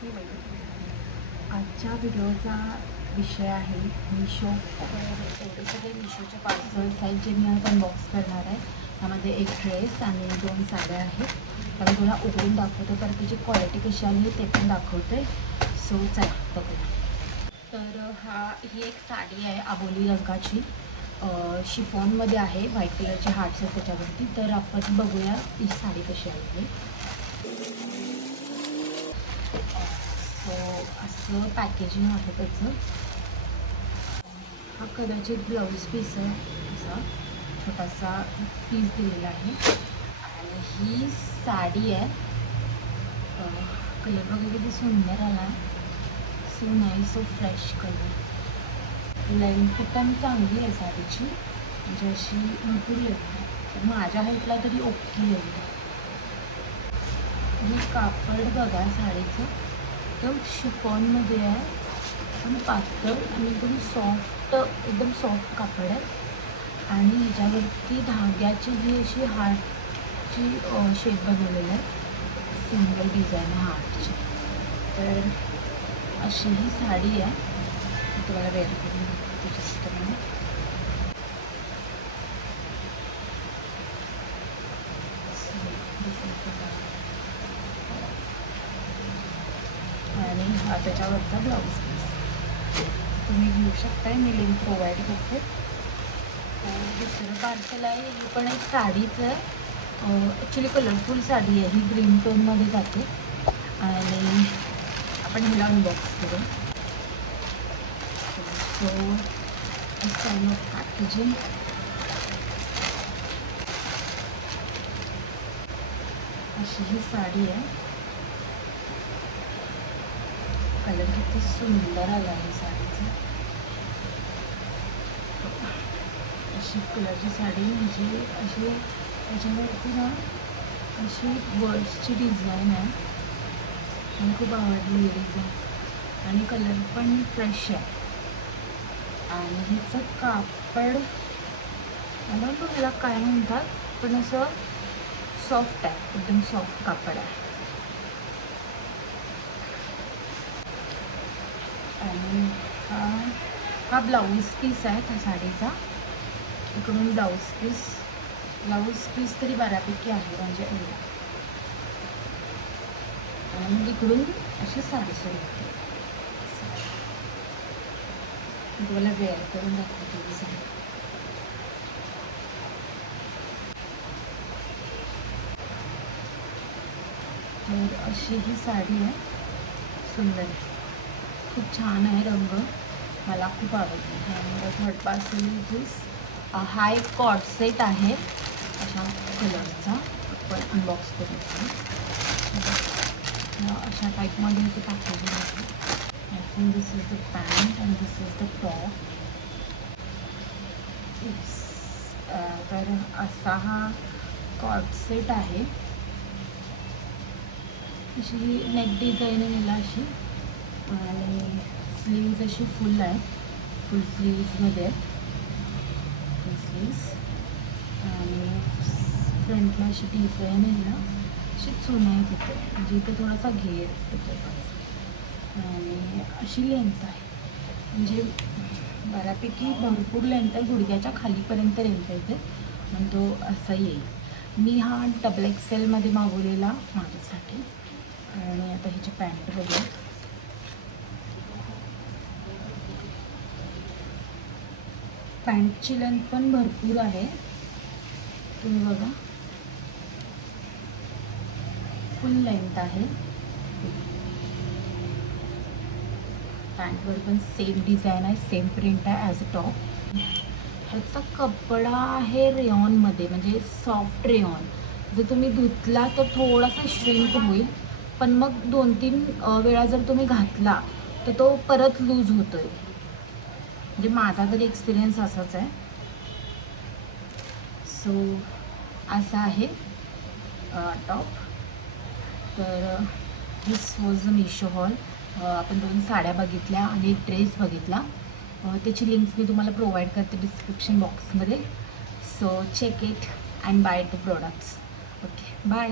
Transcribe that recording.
आजच्या व्हिडिओचा विषय आहे मिशो. एवढे सगळे मिशोचे पार्सल्स आहेत जे मी आज अनबॉक्स करणार आहे. त्यामध्ये एक ड्रेस आणि 2 साड्या आहेत. तर मी तुला उघडून दाखवते, तर त्याची क्वालिटी कशी आली ते पण दाखवते. सो चला बघूया. तर ही एक साडी आहे अबोली रंगाची, शिफॉनमध्ये आहे. व्हाईट कलरचे हार्ट्स आहेत त्याच्यावरती. तर आपण बघूया ही साडी कशी आहे. सो असं पॅकेजिंग आहे त्याचं. हा कदाचित ब्लाऊज पीस आहे, असा छोटासा पीस दिलेला आहे. आणि ही साडी आहे. कलर वगैरे किती सुंदर आला, so nice, so fresh colour. Length पण चांगली आहे साडीची, म्हणजे अशी भरपूर लेंथ आहे. माझ्या हाईटला तरी ओके लेंथ आहे. हे कापड बघा साडीचं, एकदम शिफॉनमध्ये आहे, पण पातळ आणि एकदम सॉफ्ट कापड आहे. आणि ह्याच्यावरती धाग्याची जी अशी हार्टची शेप बनवलेली आहे, सिंगल डिझाईन हार्टची. तर अशी ही साडी आहे. मी तुम्हाला वेअर करून त्याच्याप्रमाणे. आणि हा त्याच्यावरचा ब्लाऊज पीस तुम्ही घेऊ शकताय, मी लिंक प्रोव्हाइड करते. दुसरं पार्सल आहे, ही पण एक साडीचं आहे. ॲक्च्युली कलरफुल साडी आहे ही, ग्रीन टोनमध्ये जाते. आणि आपण हिला अनबॉक्स करू. So it's kind of packaging. अशी ही साडी आहे. कलर किती सुंदर आला आहे साडीचा. अशी कलरची साडी, म्हणजे अशी त्याच्यावरती ना अशी बर्ड्सची डिझाईन आहे. मला खूप आवडली डिझाईन आणि कलर पण फ्रेश आहे. आणि ह्याचं कापड मला पण ह्याला काय म्हणतात, पण असं सॉफ्ट आहे, एकदम सॉफ्ट कापड आहे. आणि हा ब्लाऊज पीस आहे त्या साडीचा. इकडून ब्लाऊज पीस तरी बऱ्यापैकी आहे, म्हणजे एवढा. आणि मग इकडून अशी साडी सुरू होते. मी तुम्हाला वेअर करून दाखवते ही साडी. तर अशी ही साडी आहे, सुंदर आहे, खूप छान आहे. रंग मला खूप आवडला. आणि थर्ड पार्सल दिस. हा एक कॉर्ड सेट आहे अशा कलरचा. आपण अनबॉक्स करू. अशा टाईपमध्ये याचं पॅकेजिंग आहे. I think this is the pant and this is the top. तर असा हा कॉर्ड सेट आहे. अशी ही नेक डिझाईन आहे याला अशी. आणि स्लीव्ज अशी फुल आहे, फुल स्लीव्जमध्ये आहेत, फुल स्लीव्ज. आणि फ्रंटला अशी डिझाईन आहे ना, अशी चुन आहे तिथे, म्हणजे इथे थोडासा घेर येतो. आणि अशी लेंथ आहे, म्हणजे बऱ्यापैकी भरपूर लेंथ आहे, गुडघ्याच्या खालीपर्यंत लेंथ येते. पण तो असा येईल. मी हा XXL मध्ये मागवलेला माझ्यासाठी. आणि आता ह्याची पॅन्ट बघूया. पॅन्टची लेंथ पण भरपूर आहे, तुम्ही बघा, फुल लेंथ आहे. पॅन्टवर पण सेम डिझाईन आहे, सेम प्रिंट आहे ॲज अ टॉप. ह्याचा कपडा आहे रेयॉनमध्ये, म्हणजे सॉफ्ट रेयॉन. जर तुम्ही धुतला तर थोडासा श्रिंक होईल, पण मग 2-3 वेळा जर तुम्ही घातला तर तो परत लूज होतोय. म्हणजे माझा तरी एक्सपिरियन्स असाच आहे. सो असा आहे टॉप. तर दिस वॉज अ मिशो हॉल. आपण 2 साड्या बघितल्या आणि एक ड्रेस बघितला. त्याची लिंक्स मी तुम्हाला प्रोव्हाइड करते डिस्क्रिप्शन बॉक्समध्ये. So check it and buy the products. Okay, bye.